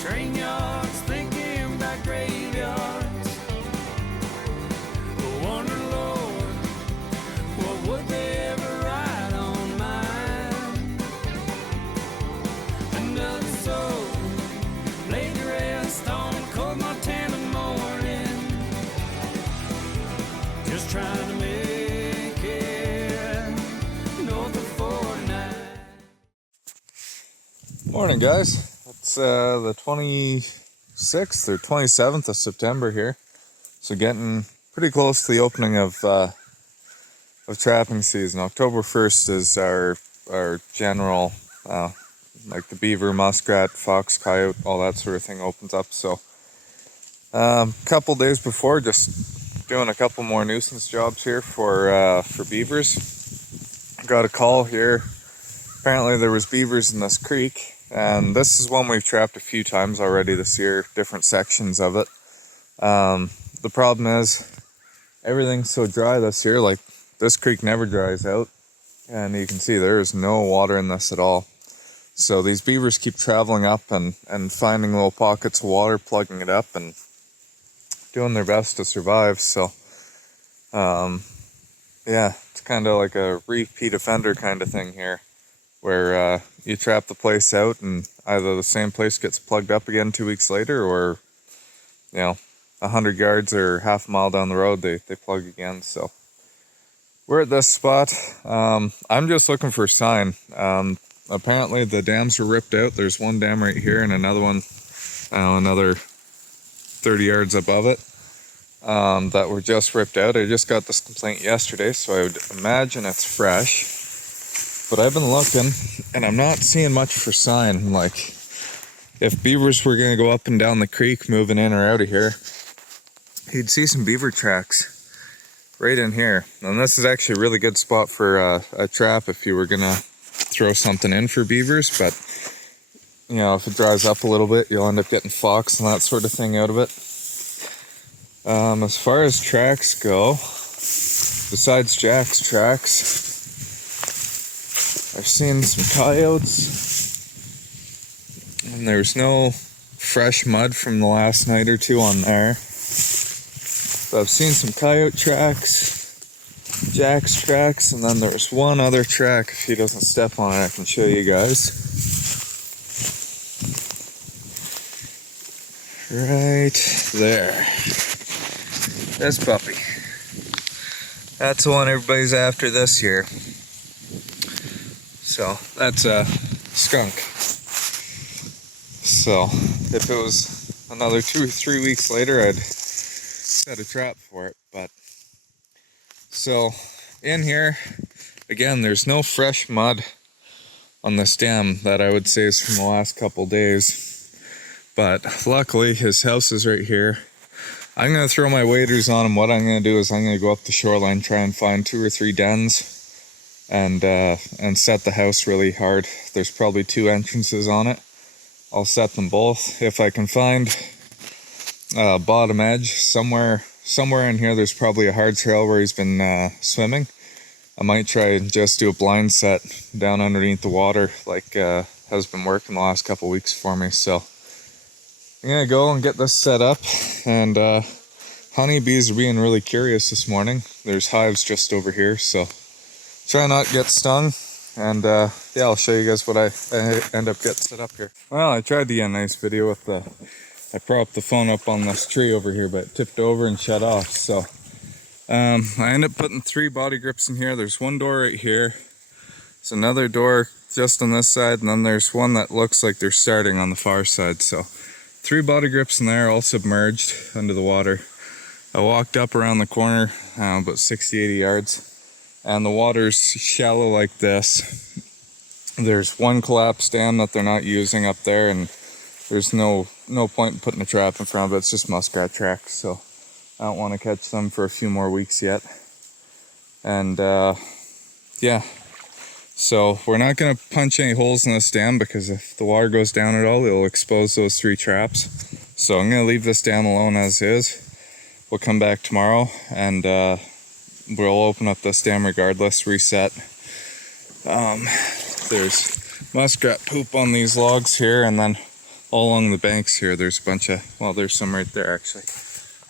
train yards, thinking about graveyards. I wonder, Lord, what would they ever write on mine? Another soul laid to rest on cold Montana morning, just trying to make it north of 49. Morning, guys. It's the 26th or 27th of September here, so getting pretty close to the opening of trapping season. October 1st is our general, like the beaver, muskrat, fox, coyote, all that sort of thing opens up. So a couple days before, just doing a couple more nuisance jobs here for beavers. Got a call here. Apparently there was beavers in this creek, and this is one we've trapped a few times already this year, different sections of it. The problem is everything's so dry this year, like this creek never dries out, and you can see there is no water in this at all. So these beavers keep traveling up and finding little pockets of water, plugging it up and doing their best to survive. So yeah, it's kind of like a repeat offender kind of thing here, where you trap the place out and either the same place gets plugged up again 2 weeks later, or 100 yards or half a mile down the road they plug again. So we're at this spot. I'm just looking for a sign. Apparently the dams were ripped out. There's one dam right here and another one another 30 yards above it that were just ripped out. I just got this complaint yesterday, so I would imagine it's fresh. But I've been looking, and I'm not seeing much for sign. Like, if beavers were going to go up and down the creek, moving in or out of here, you'd see some beaver tracks right in here. And this is actually a really good spot for a trap if you were going to throw something in for beavers. But, if it dries up a little bit, you'll end up getting fox and that sort of thing out of it. As far as tracks go, besides Jack's tracks, I've seen some coyotes, and there's no fresh mud from the last night or two on there. But I've seen some coyote tracks, Jack's tracks, and then there's one other track. If he doesn't step on it, I can show you guys. Right there. This puppy. That's the one everybody's after this year. So that's a skunk. So if it was another 2 or 3 weeks later, I'd set a trap for it. But so in here, again, there's no fresh mud on this dam that I would say is from the last couple days. But luckily his house is right here. I'm gonna throw my waders on him. What I'm gonna do is I'm gonna go up the shoreline, try and find 2 or 3 dens, and set the house really hard. There's probably 2 entrances on it. I'll set them both. If I can find bottom edge somewhere in here, there's probably a hard trail where he's been swimming. I might try and just do a blind set down underneath the water, like has been working the last couple weeks for me. So I'm gonna go and get this set up, and honeybees are being really curious this morning. There's hives just over here, so try not to get stung, and yeah, I'll show you guys what I end up getting set up here. Well, I tried to get a nice video with I propped the phone up on this tree over here, but it tipped over and shut off. So I ended up putting 3 body grips in here. There's one door right here. There's another door just on this side, and then there's one that looks like they're starting on the far side. So 3 body grips in there, all submerged under the water. I walked up around the corner, about 60-80 yards. And the water's shallow like this. There's one collapsed dam that they're not using up there, and there's no point in putting a trap in front of it. It's just muskrat tracks, so I don't want to catch them for a few more weeks yet. And yeah, so we're not going to punch any holes in this dam, because if the water goes down at all, it'll expose those 3 traps. So I'm going to leave this dam alone as is. We'll come back tomorrow, and we'll open up this dam regardless, reset. There's muskrat poop on these logs here, and then all along the banks here there's a bunch of, well, there's some right there actually,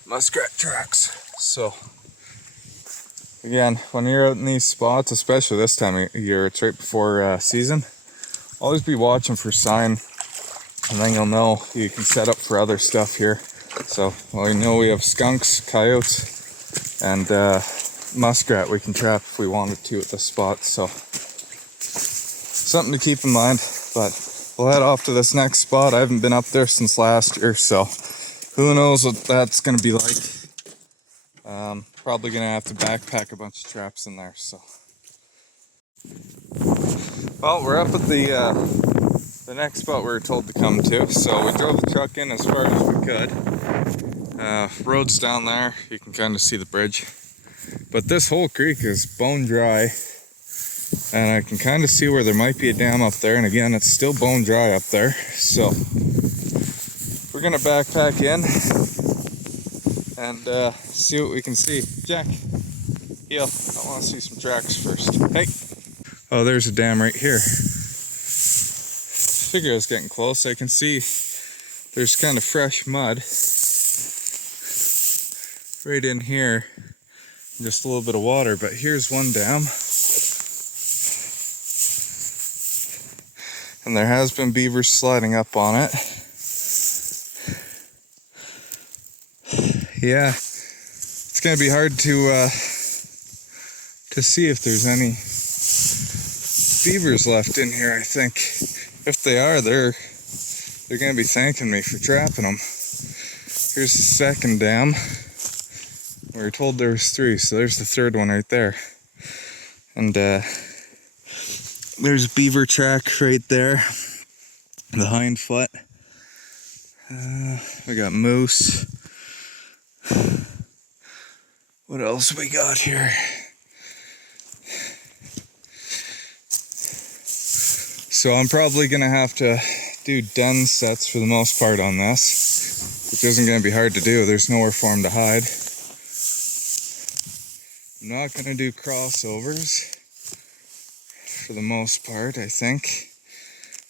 muskrat tracks. So again, when you're out in these spots, especially this time of year, it's right before season, always be watching for sign, and then you'll know you can set up for other stuff here. So, well, you know we have skunks, coyotes, and muskrat we can trap if we wanted to at this spot. So something to keep in mind. But we'll head off to this next spot. I haven't been up there since last year, so who knows what that's going to be like. Probably going to have to backpack a bunch of traps in there. So, well, we're up at the next spot we were told to come to. So we drove the truck in as far as we could. Road's down there. You can kind of see the bridge. But this whole creek is bone dry. And I can kind of see where there might be a dam up there. And again, it's still bone dry up there. So we're going to backpack in and see what we can see. Jack, heel. I want to see some tracks first. Hey. Oh, there's a dam right here. Figure I was getting close. I can see there's kind of fresh mud right in here. Just a little bit of water, but here's one dam. And there has been beavers sliding up on it. Yeah, it's gonna be hard to see if there's any beavers left in here. I think if they are, they're gonna be thanking me for trapping them. Here's the second dam. We were told there was 3, so there's the third one right there. And there's a beaver track right there, the hind foot. We got moose. What else we got here? So I'm probably gonna have to do den sets for the most part on this, which isn't gonna be hard to do. There's nowhere for them to hide. I'm not gonna do crossovers for the most part, I think.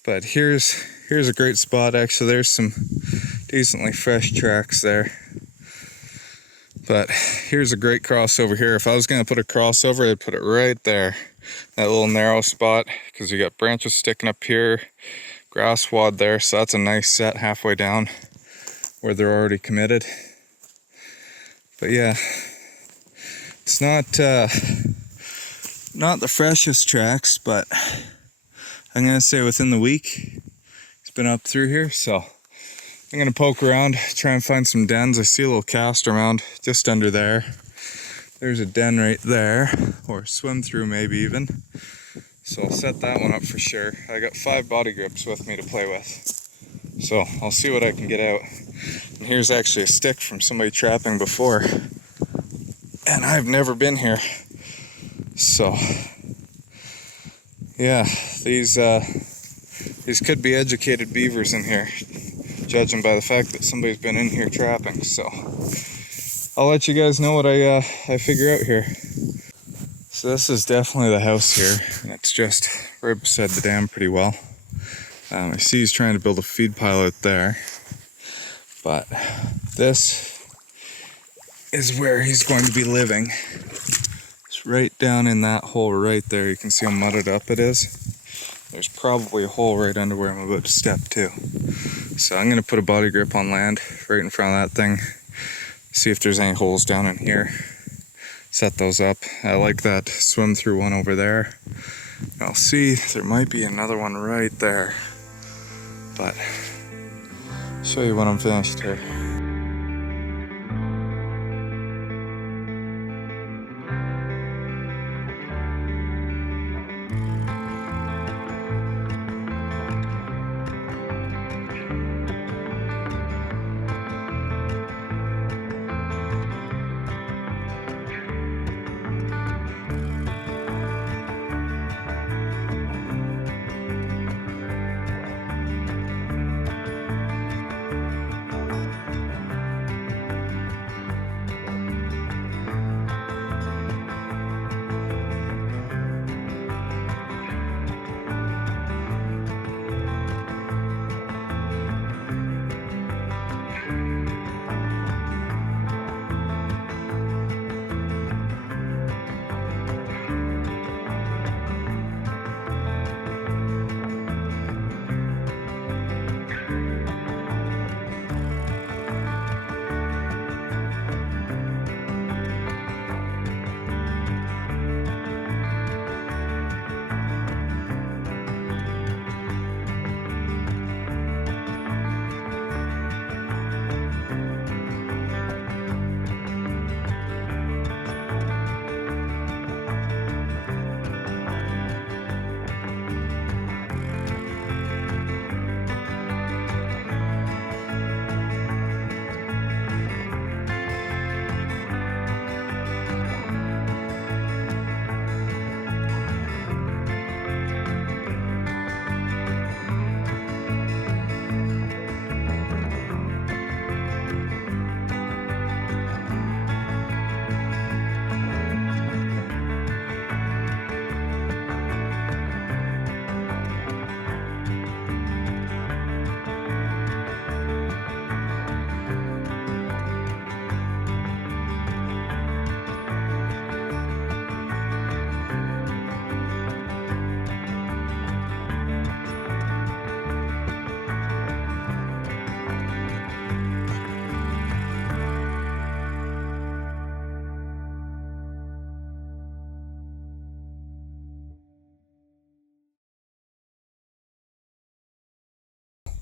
But here's a great spot. Actually, there's some decently fresh tracks there. But here's a great crossover here. If I was gonna put a crossover, I'd put it right there. That little narrow spot, because you got branches sticking up here, grass wad there, so that's a nice set halfway down where they're already committed. But yeah, it's not the freshest tracks, but I'm gonna say within the week he's been up through here, so I'm gonna poke around, try and find some dens. I see a little cast around just under there. There's a den right there, or swim through maybe even. So I'll set that one up for sure. I got 5 body grips with me to play with. So I'll see what I can get out. And here's actually a stick from somebody trapping before. And I've never been here. So yeah, these could be educated beavers in here, judging by the fact that somebody's been in here trapping. So I'll let you guys know what I figure out here. So this is definitely the house here, and it's just right beside the dam pretty well. I see he's trying to build a feed pile out there, but this is where he's going to be living. It's right down in that hole right there. You can see how mudded up it is. There's probably a hole right under where I'm about to step to. So I'm going to put a body grip on land right in front of that thing. See if there's any holes down in here. Set those up. I like that swim through one over there. I'll see, there might be another one right there. But I'll show you when I'm finished here.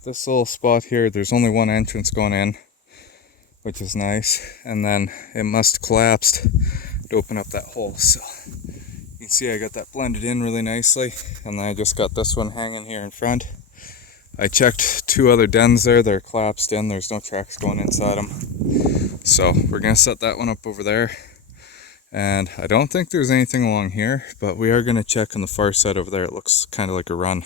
this little spot here, there's only one entrance going in, which is nice, and then it must have collapsed to open up that hole. So you can see I got that blended in really nicely, and then I just got this one hanging here in front. I checked 2 other dens there, they're collapsed in, there's no tracks going inside them. So we're gonna set that one up over there. And I don't think there's anything along here, but we are gonna check on the far side over there. It looks kind of like a run.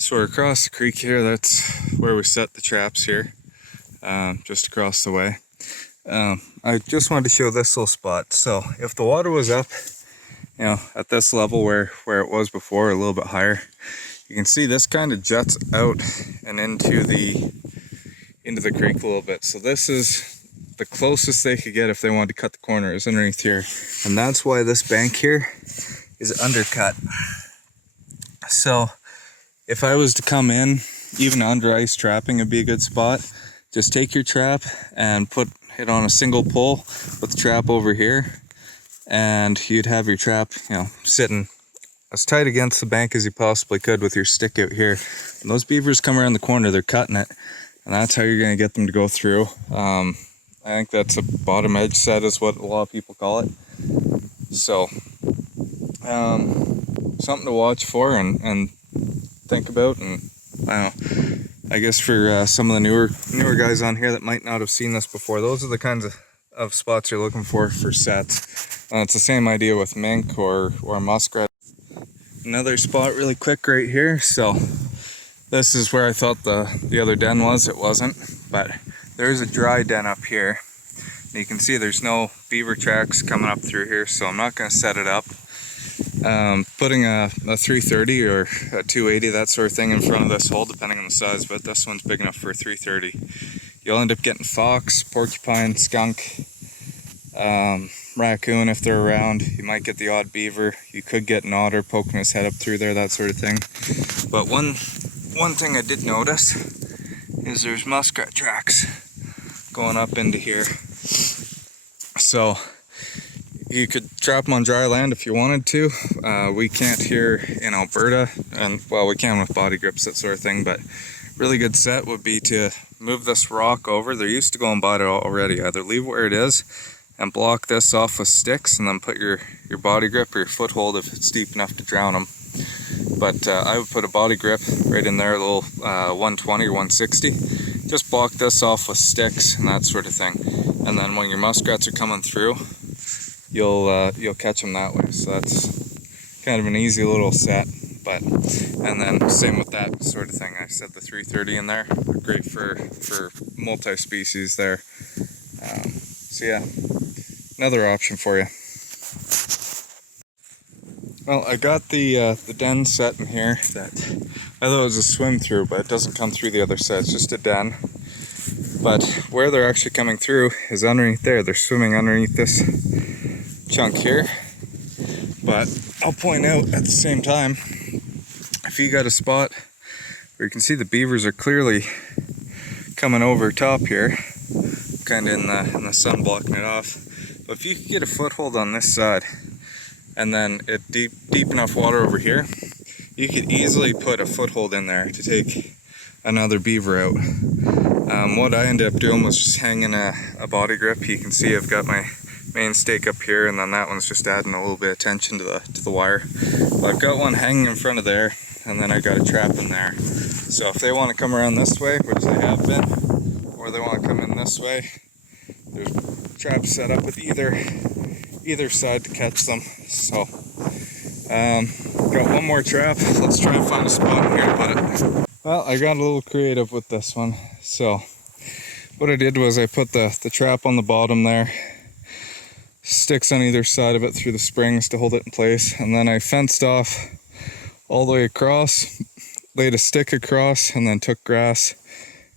So we're across the creek here, that's where we set the traps here, just across the way. I just wanted to show this little spot. So if the water was up, you know, at this level where it was before, a little bit higher, you can see this kind of juts out and into the creek a little bit. So this is the closest they could get if they wanted to cut the corner, is underneath here. And that's why this bank here is undercut. So if I was to come in, even under ice trapping would be a good spot. Just take your trap and put it on a single pole with the trap over here, and you'd have your trap, you know, sitting as tight against the bank as you possibly could with your stick out here. When those beavers come around the corner, they're cutting it, and that's how you're going to get them to go through. I think that's a bottom edge set is what a lot of people call it. So something to watch for and think about. And I don't know, I guess for some of the newer guys on here that might not have seen this before, those are the kinds of spots you're looking for sets. It's the same idea with mink or muskrat. Another spot really quick right here. So this is where I thought the other den was. It wasn't, but there's a dry den up here. You can see there's no beaver tracks coming up through here, so I'm not going to set it up. Putting a 330 or a 280, that sort of thing, in front of this hole, depending on the size, but this one's big enough for a 330. You'll end up getting fox, porcupine, skunk, raccoon if they're around. You might get the odd beaver. You could get an otter poking his head up through there, that sort of thing. But one thing I did notice is there's muskrat tracks going up into here. So you could trap them on dry land if you wanted to. We can't here in Alberta, and well, we can with body grips, that sort of thing, but really good set would be to move this rock over. They're used to going by it already. Either leave it where it is and block this off with sticks, and then put your body grip or your foothold if it's deep enough to drown them. But I would put a body grip right in there, a little 120 or 160. Just block this off with sticks and that sort of thing. And then when your muskrats are coming through, you'll catch them that way. So that's kind of an easy little set. But and then same with that sort of thing. I said the 330 in there. They're great for multi-species there. So yeah, another option for you. Well, I got the den set in here that I thought it was a swim through, but it doesn't come through the other side. It's just a den. But where they're actually coming through is underneath there. They're swimming underneath this chunk here. But I'll point out at the same time, if you got a spot where you can see the beavers are clearly coming over top here, kind of in the sun blocking it off. But if you could get a foothold on this side, and then deep enough water over here, you could easily put a foothold in there to take another beaver out. What I ended up doing was just hanging a body grip. You can see I've got my main stake up here, and then that one's just adding a little bit of tension to the wire. But I've got one hanging in front of there, and then I got a trap in there. So if they want to come around this way, which they have been, or they want to come in this way, there's traps set up at either side to catch them. So got one more trap. Let's try and find a spot in here to put it. Well, I got a little creative with this one. So what I did was I put the trap on the bottom there, sticks on either side of it through the springs to hold it in place, and then I fenced off all the way across, laid a stick across, and then took grass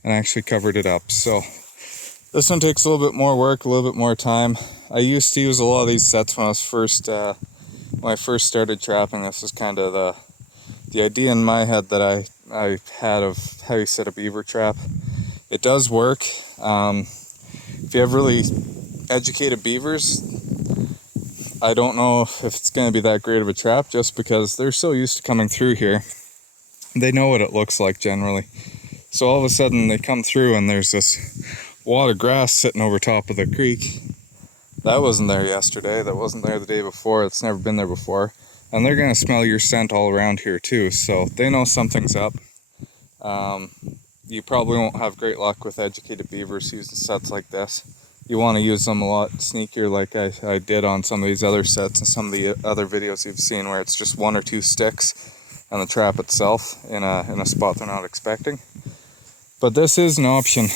and actually covered it up. So this one takes a little bit more work, a little bit more time. I used to use a lot of these sets when I first started trapping. This is kind of the idea in my head that I had of how you set a beaver trap. It does work. If you have really educated beavers, I don't know if it's going to be that great of a trap, just because they're so used to coming through here. they know what it looks like generally. So all of a sudden they come through and there's this wad of grass sitting over top of the creek. That wasn't there yesterday, that wasn't there the day before, it's never been there before. And they're gonna smell your scent all around here too, so they know something's up. You probably won't have great luck with educated beavers using sets like this. You want to use them a lot sneakier like I did on some of these other sets and some of the other videos you've seen where it's just 1 or 2 sticks and the trap itself in a spot they're not expecting. But this is an option.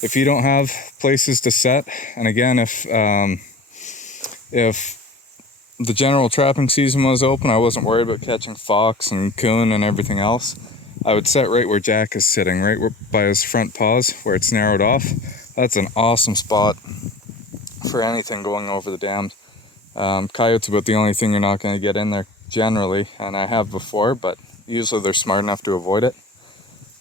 If you don't have places to set, and again, if the general trapping season was open, I wasn't worried about catching fox and coon and everything else. I would set right where Jack is sitting, right by his front paws where it's narrowed off. That's an awesome spot for anything going over the dams. Coyotes about the only thing you're not going to get in there generally, and I have before, but usually they're smart enough to avoid it.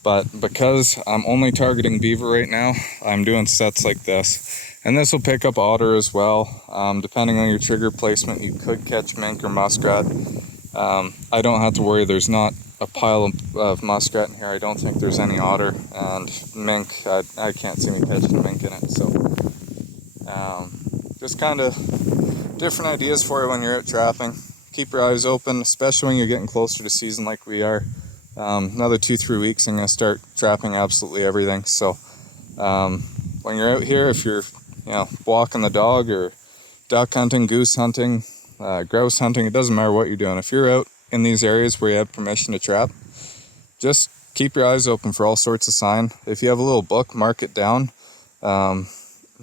But because I'm only targeting beaver right now, I'm doing sets like this. And this will pick up otter as well. Depending on your trigger placement, you could catch mink or muskrat. I don't have to worry, there's not a pile of muskrat in here. I don't think there's any otter, and mink, I can't see me catching a mink in it. So just kind of different ideas for you when you're out trapping. Keep your eyes open, especially when you're getting closer to season like we are. Another 2-3 weeks I'm going to start trapping absolutely everything. So when you're out here, if you're walking the dog or duck hunting, goose hunting, grouse hunting, it doesn't matter what you're doing. If you're out in these areas where you have permission to trap, just keep your eyes open for all sorts of sign. If you have a little book, mark it down. I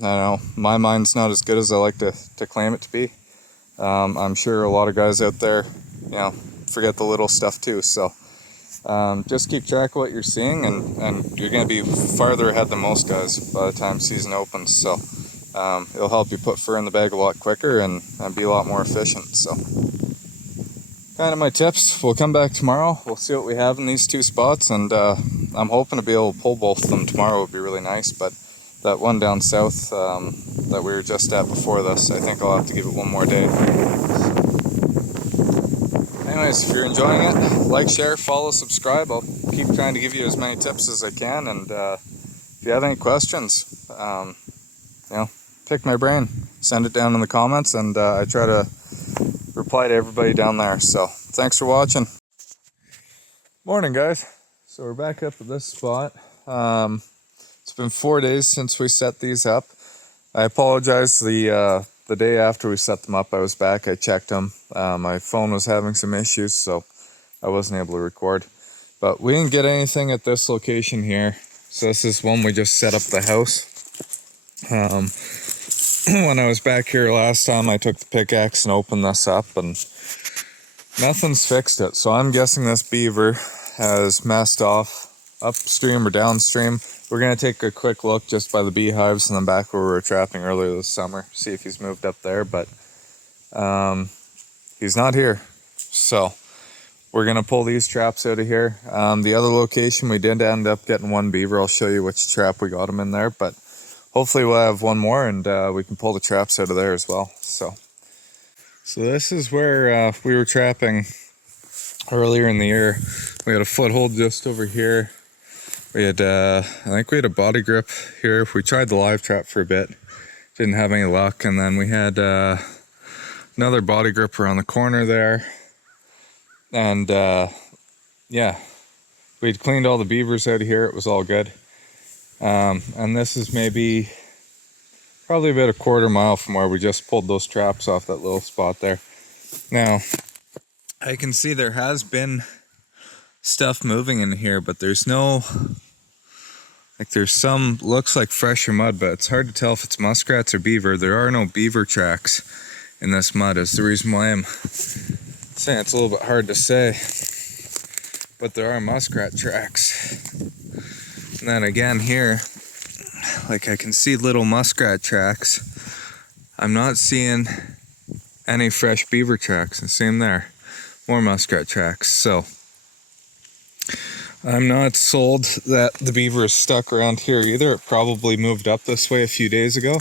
don't know, my mind's not as good as I like to claim it to be. I'm sure a lot of guys out there, forget the little stuff too. So just keep track of what you're seeing, and you're going to be farther ahead than most guys by the time season opens. So it'll help you put fur in the bag a lot quicker and be a lot more efficient. So kind of my tips. We'll come back tomorrow. We'll see what we have in these 2 spots, and I'm hoping to be able to pull both of them tomorrow. Would be really nice. But that one down south that we were just at before this, I think I'll have to give it one more day. Anyways, if you're enjoying it, like, share, follow, subscribe. I'll keep trying to give you as many tips as I can, and if you have any questions, pick my brain, send it down in the comments, and I try to reply to everybody down there. So thanks for watching. Morning, guys. So we're back up at this spot. It's been 4 days since we set these up. I apologize. The day after we set them up, I was back. I checked them. My phone was having some issues, so I wasn't able to record. But we didn't get anything at this location here. So this is one we just set up the house. When I was back here last time, I took the pickaxe and opened this up, and nothing's fixed it. So I'm guessing this beaver has messed off upstream or downstream. We're going to take a quick look just by the beehives and then back where we were trapping earlier this summer, see if he's moved up there, but he's not here. So we're going to pull these traps out of here. The other location, we did end up getting 1 beaver. I'll show you which trap we got him in there, but hopefully we'll have 1 more, and we can pull the traps out of there as well. So this is where we were trapping earlier in the year. We had a foothold just over here. We had, I think we had a body grip here. We tried the live trap for a bit. Didn't have any luck. And then we had another body grip around the corner there. And yeah, we'd cleaned all the beavers out of here. It was all good. And this is probably about a 1/4 mile from where we just pulled those traps off that little spot there. Now, I can see there has been stuff moving in here, but there's some, looks like fresher mud, but it's hard to tell if it's muskrats or beaver. There are no beaver tracks in this mud, is the reason why I'm saying it's a little bit hard to say. But there are muskrat tracks. And then again here, like I can see little muskrat tracks. I'm not seeing any fresh beaver tracks, and same there, more muskrat tracks. So I'm not sold that the beaver is stuck around here either. It probably moved up this way a few days ago.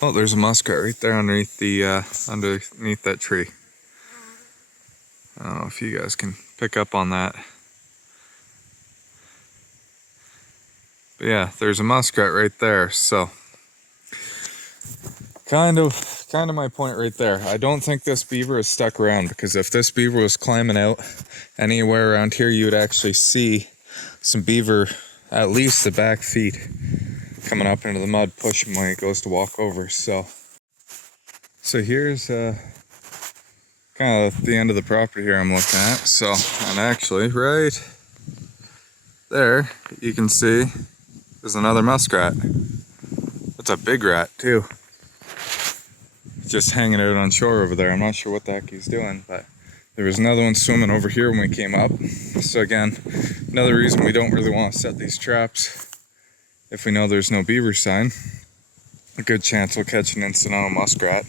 Oh, there's a muskrat right there underneath that tree. I don't know if you guys can pick up on that. But yeah, there's a muskrat right there, so kind of my point right there. I don't think this beaver is stuck around, because if this beaver was climbing out anywhere around here, you would actually see some beaver, at least the back feet, coming up into the mud, pushing when it goes to walk over. So here's kind of the end of the property here I'm looking at. So, and actually right there you can see there's another muskrat. It's a big rat too, just hanging out on shore over there. I'm not sure what the heck he's doing, but there was another one swimming over here when we came up. So again, another reason we don't really want to set these traps. If we know there's no beaver sign, a good chance we'll catch an incidental muskrat.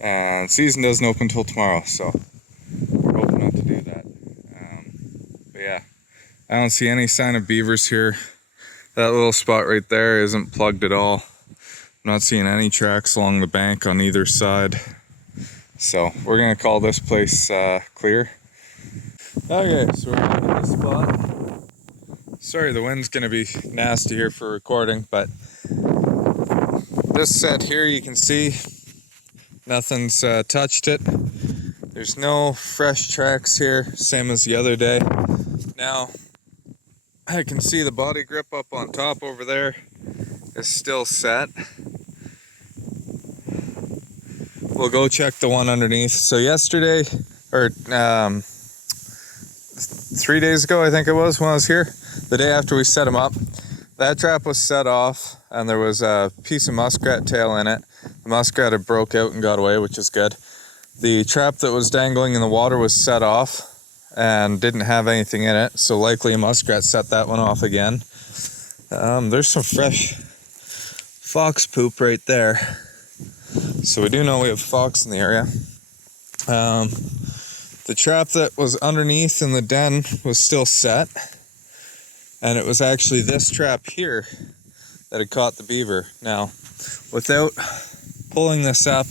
And season doesn't open till tomorrow, so we're hoping not to do that. But yeah, I don't see any sign of beavers here. That little spot right there isn't plugged at all. I'm not seeing any tracks along the bank on either side. So we're gonna call this place clear. Okay, so we're at this spot. Sorry, the wind's gonna be nasty here for recording, but this set here you can see nothing's touched it. There's no fresh tracks here, same as the other day. Now, I can see the body grip up on top over there is still set. We'll go check the one underneath. So yesterday, or 3 days ago, I think it was, when I was here, the day after we set them up, that trap was set off and there was a piece of muskrat tail in it. The muskrat had broke out and got away, which is good. The trap that was dangling in the water was set off and didn't have anything in it, so likely a muskrat set that one off again. There's some fresh fox poop right there, so we do know we have fox in the area. The trap that was underneath in the den was still set, and it was actually this trap here that had caught the beaver. Now, without pulling this up,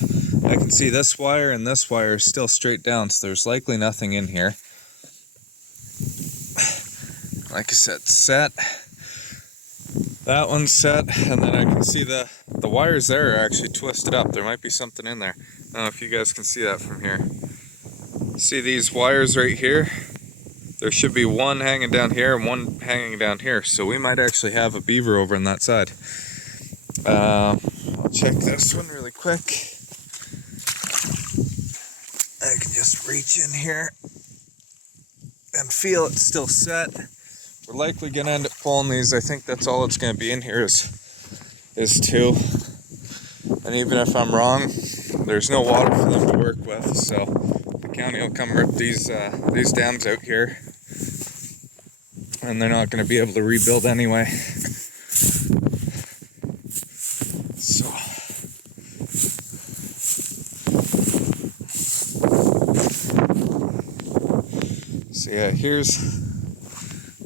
I can see this wire and this wire is still straight down, so there's likely nothing in here. Like I said, set. That one's set, and then I can see the wires there are actually twisted up. There might be something in there. I don't know if you guys can see that from here. See these wires right here? There should be one hanging down here and one hanging down here, so we might actually have a beaver over on that side. I'll check this one really quick. I can just reach in here and feel it's still set. We're likely gonna end up pulling these. I think that's all it's gonna be in here is two. And even if I'm wrong, there's no water for them to work with, so the county will come rip these dams out here, and they're not gonna be able to rebuild anyway. So yeah, here's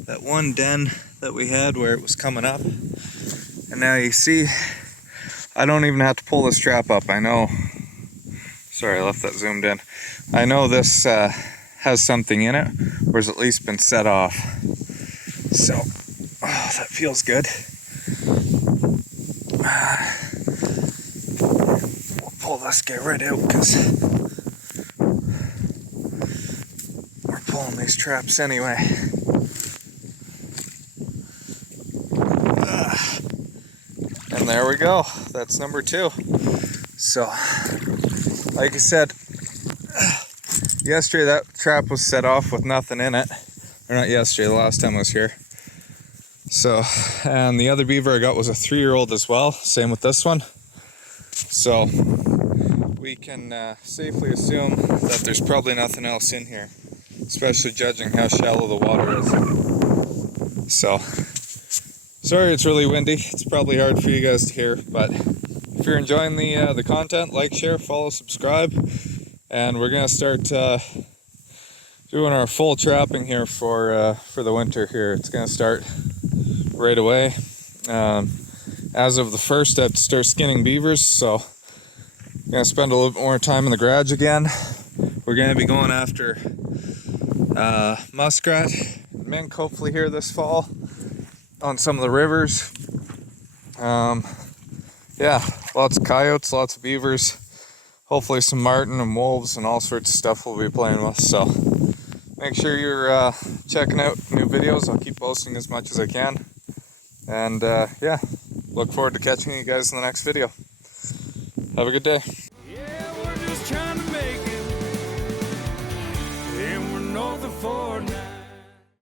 that one den that we had where it was coming up. And now you see, I don't even have to pull this trap up. I know, sorry, I left that zoomed in. I know this has something in it, or has at least been set off. So, oh, that feels good. We'll pull this guy right out because we're pulling these traps anyway. And there we go. That's number 2. So, like I said, yesterday that trap was set off with nothing in it. Or not yesterday, the last time I was here. So, and the other beaver I got was a 3-year-old as well. Same with this one. So, we can safely assume that there's probably nothing else in here, especially judging how shallow the water is. So, sorry it's really windy. It's probably hard for you guys to hear, but if you're enjoying the content, like, share, follow, subscribe, and we're gonna start doing our full trapping here for the winter here. It's gonna start right away. As of the 1st, I have to start skinning beavers, so I'm gonna spend a little bit more time in the garage again. We're gonna be going after muskrat, mink hopefully here this fall on some of the rivers. Yeah, lots of coyotes, lots of beavers, hopefully some marten and wolves and all sorts of stuff we'll be playing with. So make sure you're checking out new videos. I'll keep posting as much as I can. And yeah, look forward to catching you guys in the next video. Have a good day.